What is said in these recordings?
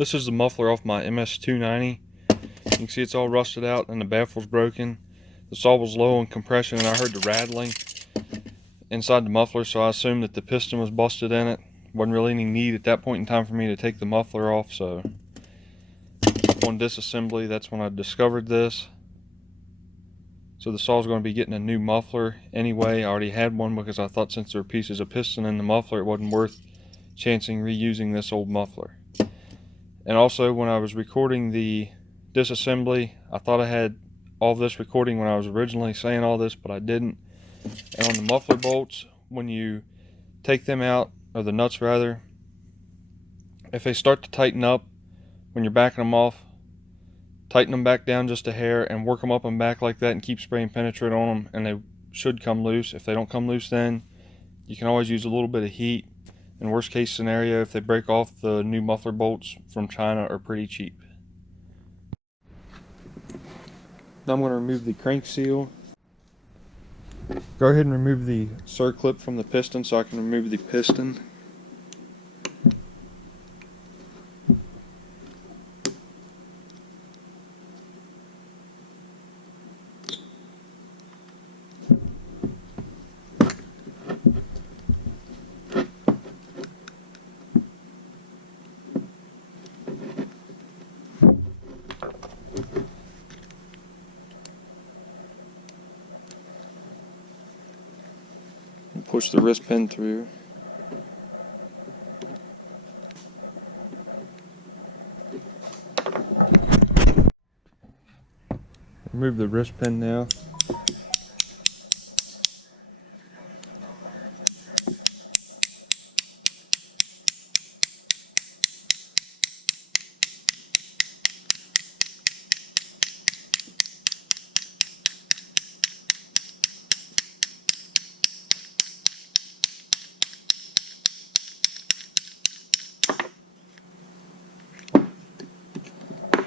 This is the muffler off my MS290. You can see it's all rusted out and the baffle's broken. The saw was low on compression and I heard the rattling inside the muffler, so I assumed that the piston was busted in it. Wasn't really any need at that point in time for me to take the muffler off, so on disassembly, that's when I discovered this. So the saw's going to be getting a new muffler anyway. I already had one because I thought since there were pieces of piston in the muffler, it wasn't worth chancing reusing this old muffler. And also, when I was recording the disassembly, I thought I had all this recording when I was originally saying all this, but I didn't. And on the muffler bolts, when you take them out, or the nuts rather, if they start to tighten up when you're backing them off, tighten them back down just a hair and work them up and back like that and keep spraying penetrate on them, and they should come loose. If they don't come loose, then you can always use a little bit of heat. In worst case scenario, if they break off, the new muffler bolts from China are pretty cheap. Now I'm going to remove the crank seal. Go ahead and remove the circlip from the piston so I can remove the piston. Push the wrist pin through. Remove the wrist pin now.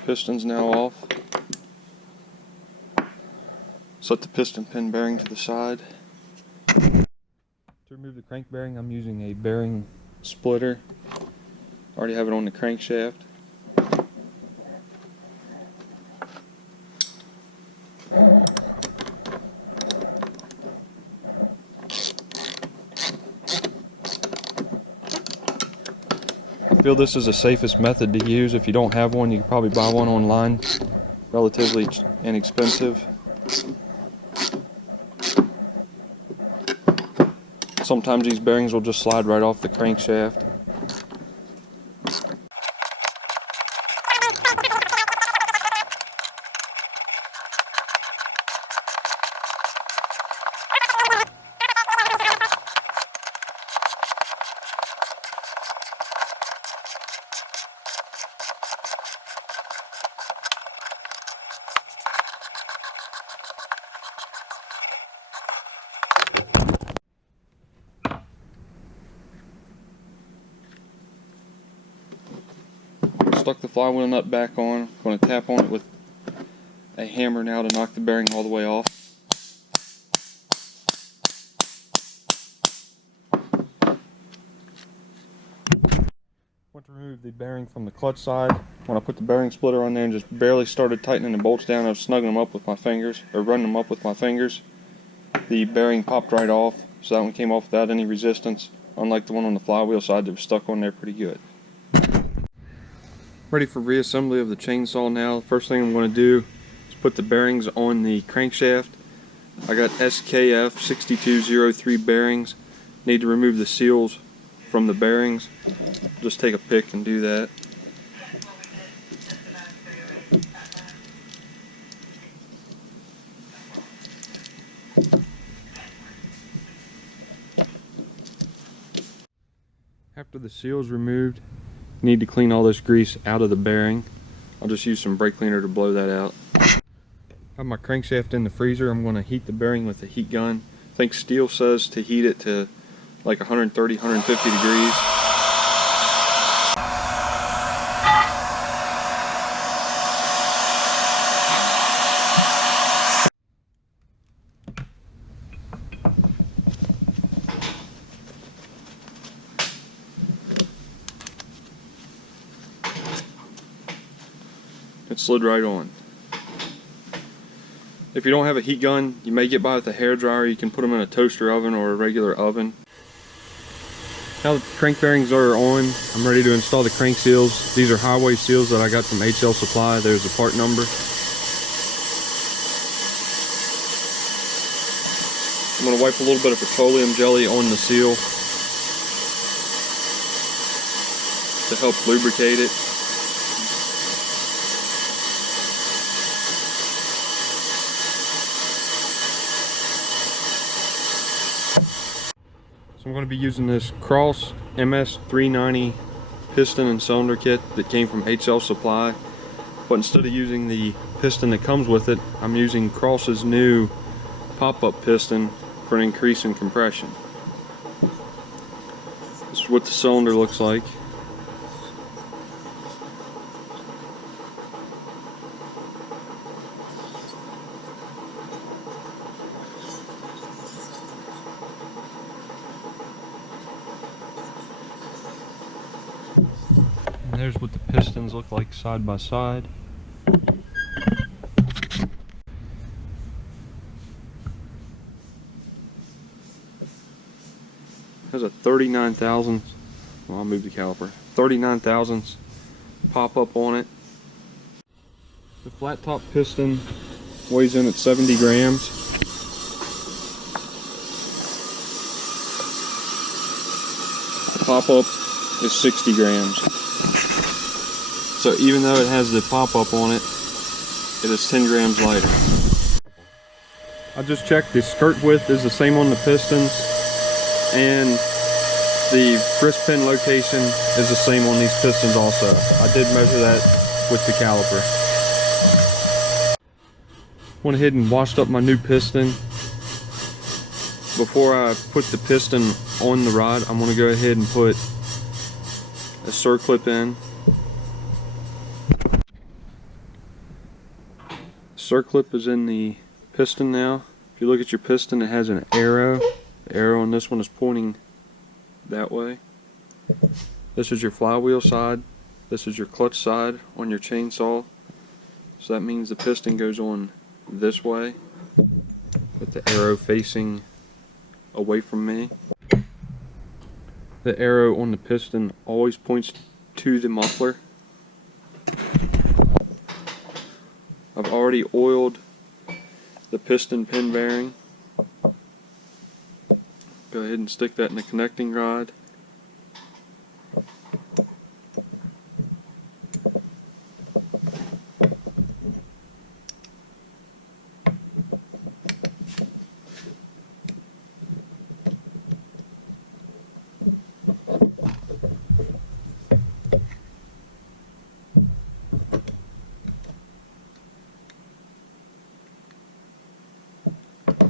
Piston's now off. Set the piston pin bearing to the side. To remove the crank bearing, I'm using a bearing splitter. I already have it on the crankshaft. I feel this is the safest method to use. If you don't have one, you can probably buy one online, relatively inexpensive. Sometimes these bearings will just slide right off the crankshaft. Stuck the flywheel nut back on. I'm going to tap on it with a hammer now to knock the bearing all the way off. Went to remove the bearing from the clutch side. When I put the bearing splitter on there and just barely started tightening the bolts down, I was snugging them up with my fingers, or running them up with my fingers. The bearing popped right off, so that one came off without any resistance, unlike the one on the flywheel side that was stuck on there pretty good. Ready for reassembly of the chainsaw now. First thing I'm going to do is put the bearings on the crankshaft. I got SKF 6203 bearings. Need to remove the seals from the bearings. Just take a pick and do that. After the seal's removed, need to clean all this grease out of the bearing. I'll just use some brake cleaner to blow that out. I have my crankshaft in the freezer. I'm going to heat the bearing with a heat gun. I think steel says to heat it to like 130, 150 degrees. It slid right on. If you don't have a heat gun, you may get by with a hairdryer. You can put them in a toaster oven or a regular oven. Now that the crank bearings are on, I'm ready to install the crank seals. These are highway seals that I got from HL Supply. There's the part number. I'm going to wipe a little bit of petroleum jelly on the seal to help lubricate it. So I'm going to be using this Cross MS290 piston and cylinder kit that came from HL Supply, but instead of using the piston that comes with it, I'm using Cross's new pop-up piston for an increase in compression. This is what the cylinder looks like. And there's what the pistons look like side by side. Has a 39 thousandths, well, I'll move the caliper, 39 thousandths pop up on it. The flat top piston weighs in at 70 grams. The pop up is 60 grams. So even though it has the pop up on it, it is 10 grams lighter. I just checked, the skirt width is the same on the pistons, and the grist pin location is the same on these pistons also. I did measure that with the caliper. Went ahead and washed up my new piston. Before I put the piston on the rod, I'm going to go ahead and put a circlip in. Circlip is in the piston now. If you look at your piston, it has an arrow. The arrow on this one is pointing that way. This is your flywheel side. This is your clutch side on your chainsaw. So that means the piston goes on this way with the arrow facing away from me. The arrow on the piston always points to the muffler. I've already oiled the piston pin bearing. Go ahead and stick that in the connecting rod.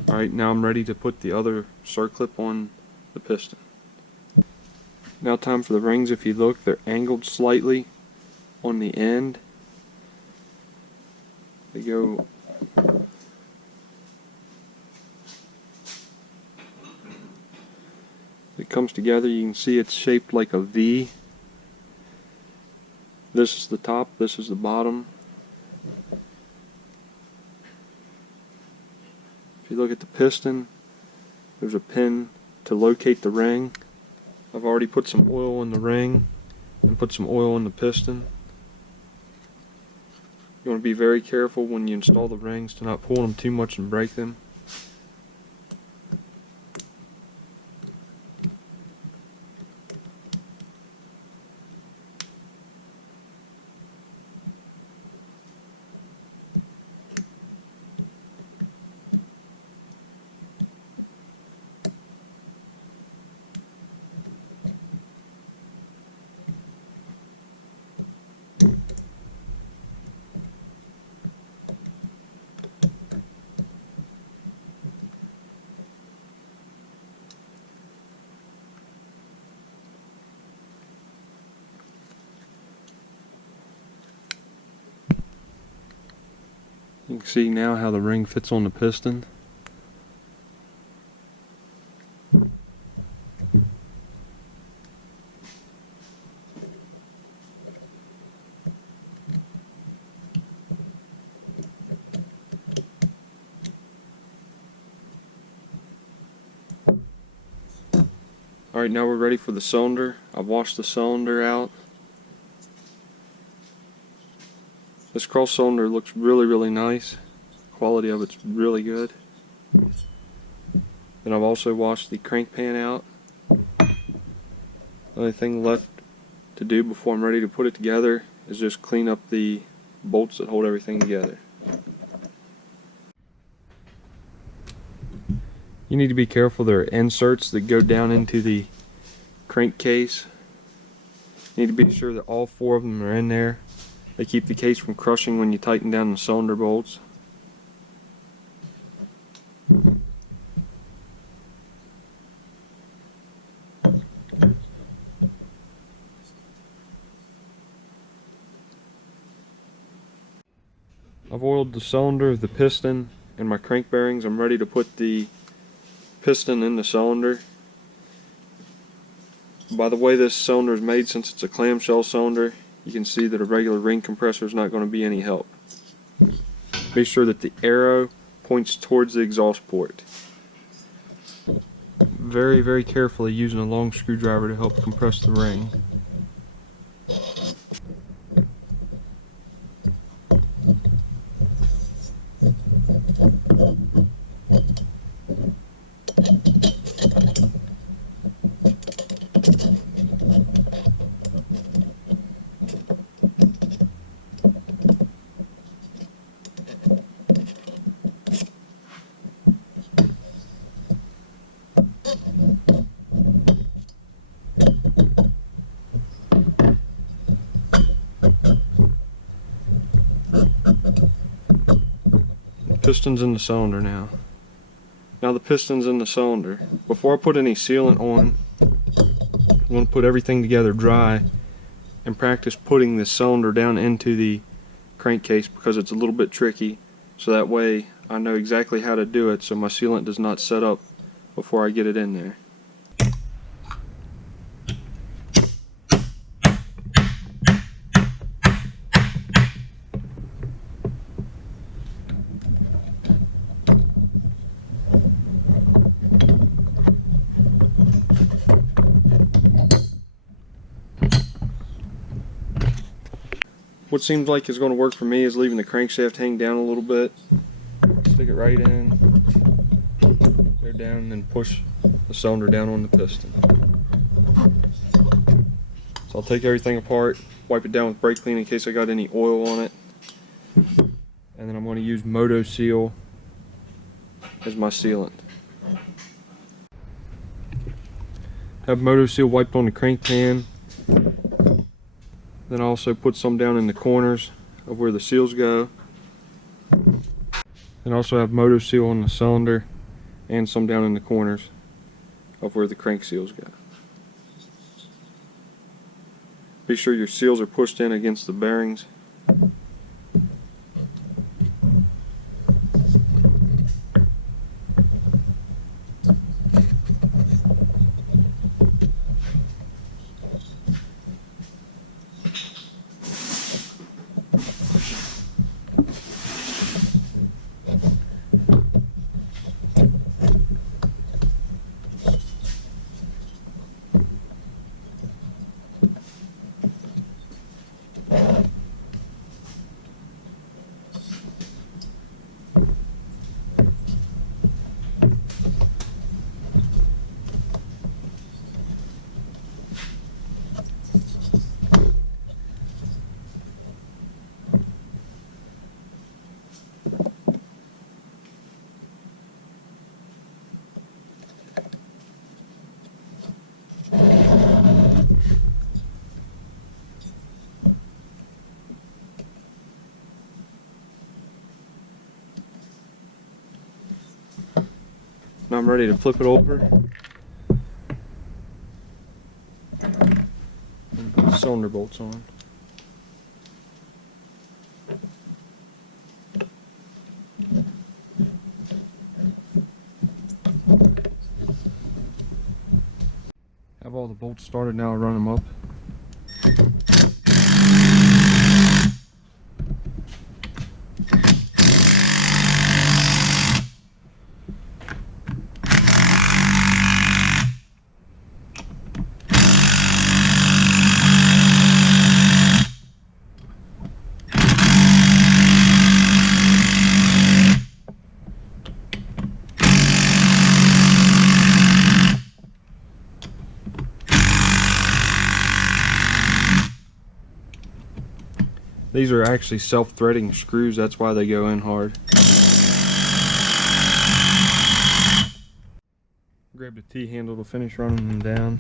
Alright, now I'm ready to put the other circlip on the piston. Now time for the rings. If you look, they're angled slightly on the end. They go it comes together. You can see it's shaped like a V. This is the top, this is the bottom. If you look at the piston, there's a pin to locate the ring. I've already put some oil in the ring and put some oil in the piston. You want to be very careful when you install the rings to not pull them too much and break them. You can see now how the ring fits on the piston. Alright, now we're ready for the cylinder. I've washed the cylinder out. This cross cylinder looks really nice. Quality of it's really good. Then I've also washed the crank pan out. The only thing left to do before I'm ready to put it together is just clean up the bolts that hold everything together. You need to be careful. There are inserts that go down into the crankcase. You need to be sure that all 4 of them are in there. They keep the case from crushing when you tighten down the cylinder bolts. I've oiled the cylinder, the piston, and my crank bearings. I'm ready to put the piston in the cylinder. By the way this cylinder is made, since it's a clamshell cylinder, you can see that a regular ring compressor is not going to be any help. Be sure that the arrow points towards the exhaust port. Very carefully using a long screwdriver to help compress the ring. Piston's in the cylinder now. Now the piston's in the cylinder. Before I put any sealant on, I'm going to put everything together dry and practice putting the cylinder down into the crankcase, because it's a little bit tricky, so that way I know exactly how to do it so my sealant does not set up before I get it in there. What seems like is going to work for me is leaving the crankshaft hang down a little bit. Stick it right in, there down, and then push the cylinder down on the piston. So I'll take everything apart, wipe it down with brake clean in case I got any oil on it. And then I'm going to use Moto Seal as my sealant. Have Moto Seal wiped on the crank pan. Then I also put some down in the corners of where the seals go. And also have Moto Seal on the cylinder and some down in the corners of where the crank seals go. Be sure your seals are pushed in against the bearings. Now I'm ready to flip it over and put the cylinder bolts on. Have all the bolts started, now I run them up. These are actually self-threading screws, that's why they go in hard. Grab the T-handle to finish running them down.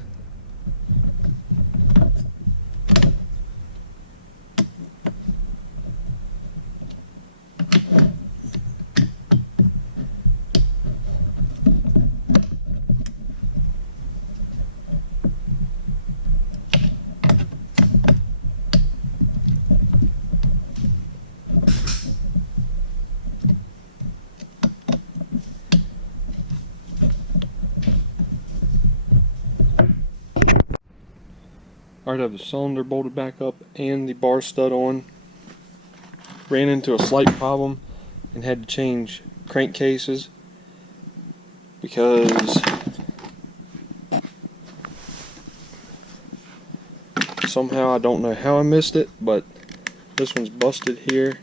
Alright, I have the cylinder bolted back up and the bar stud on. Ran into a slight problem and had to change crankcases because somehow, I don't know how I missed it, but this one's busted here.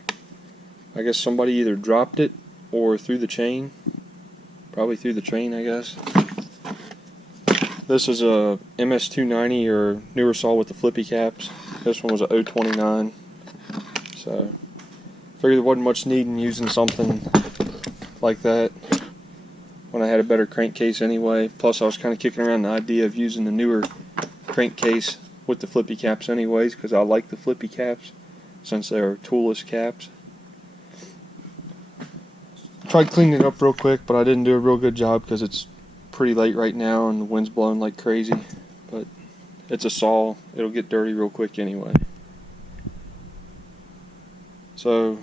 I guess somebody either dropped it or threw the chain. Probably through the chain, I guess. This is a MS290 or newer saw with the flippy caps. This one was a 029. So, figured there wasn't much need in using something like that when I had a better crankcase anyway. Plus, I was kind of kicking around the idea of using the newer crankcase with the flippy caps anyways, because I like the flippy caps since they're toolless caps. Tried cleaning it up real quick, but I didn't do a real good job because it's pretty late right now and the wind's blowing like crazy. But it's a saw, it'll get dirty real quick anyway. So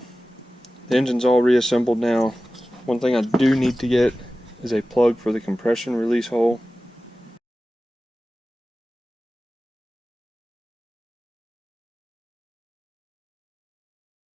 the engine's all reassembled now. One thing I do need to get is a plug for the compression release hole.